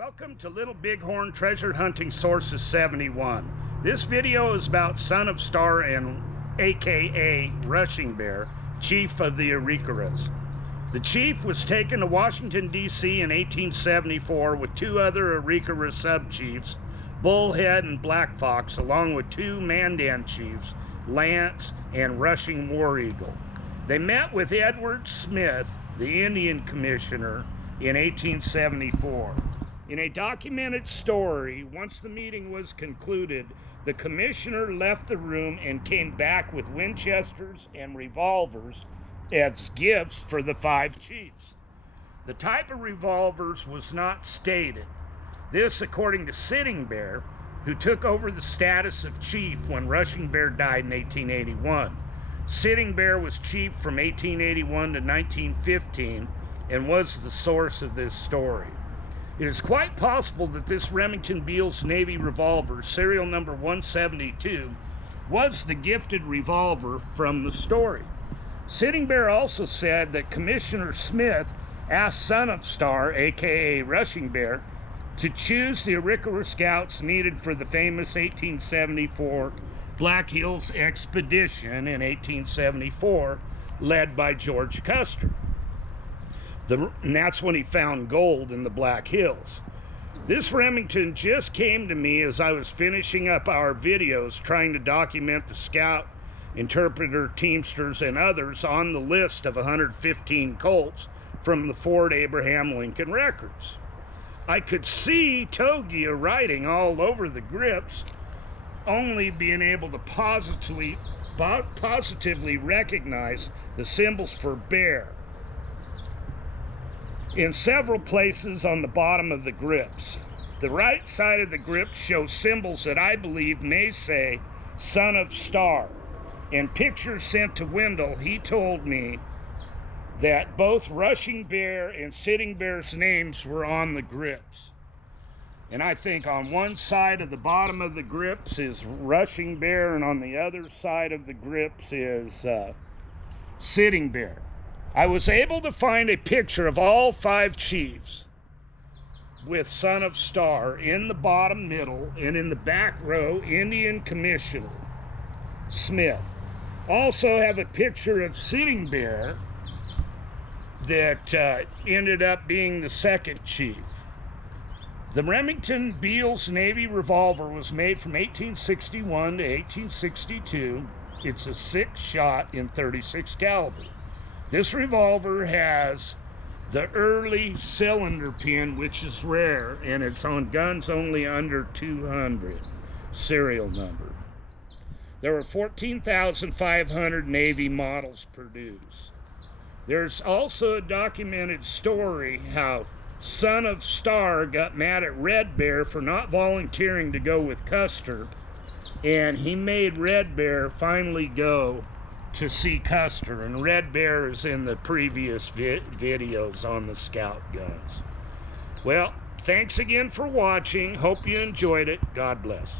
Welcome to Little Bighorn Treasure Hunting Sources 71. This video is about Son of Star and aka Rushing Bear, chief of the Arikaras. The chief was taken to Washington, D.C. in 1874 with two other Arikara sub-chiefs, Bullhead and Black Fox, along with two Mandan chiefs, Lance and Rushing War Eagle. They met with Edward Smith, the Indian commissioner, in 1874. In a documented story, once the meeting was concluded, the commissioner left the room and came back with Winchesters and revolvers as gifts for the five chiefs. The type of revolvers was not stated. This, according to Sitting Bear, who took over the status of chief when Rushing Bear died in 1881. Sitting Bear was chief from 1881 to 1915 and was the source of this story. It is quite possible that this Remington Beals Navy revolver, serial number 172, was the gifted revolver from the story. Sitting Bear also said that Commissioner Smith asked Son of Star, aka Rushing Bear, to choose the Arikara scouts needed for the famous 1874 Black Hills expedition in 1874, led by George Custer. And that's when he found gold in the Black Hills. This Remington just came to me as I was finishing up our videos trying to document the scout, interpreter, teamsters, and others on the list of 115 Colts from the Fort Abraham Lincoln records. I could see toe gear writing all over the grips, only being able to positively recognize the symbols for bear in several places on the bottom of the grips. The right side of the grip shows symbols that I believe may say Son of Star. In pictures sent to Wendell, he told me that both Rushing Bear and Sitting Bear's names were on the grips. And I think on one side of the bottom of the grips is Rushing Bear, and on the other side of the grips is Sitting Bear. I was able to find a picture of all five chiefs with Son of Star in the bottom middle, and in the back row, Indian Commissioner Smith. Also have a picture of Sitting Bear that ended up being the second chief. The Remington Beals Navy revolver was made from 1861 to 1862. It's a 6-shot in .36 caliber. This revolver has the early cylinder pin, which is rare, and it's on guns only under 200 serial number. There were 14,500 Navy models produced. There's also a documented story how Son of Star got mad at Red Bear for not volunteering to go with Custer, and he made Red Bear finally go to see Custer, and Red Bear is in the previous videos on the scout guns. Well, thanks again for watching. Hope you enjoyed it. God bless.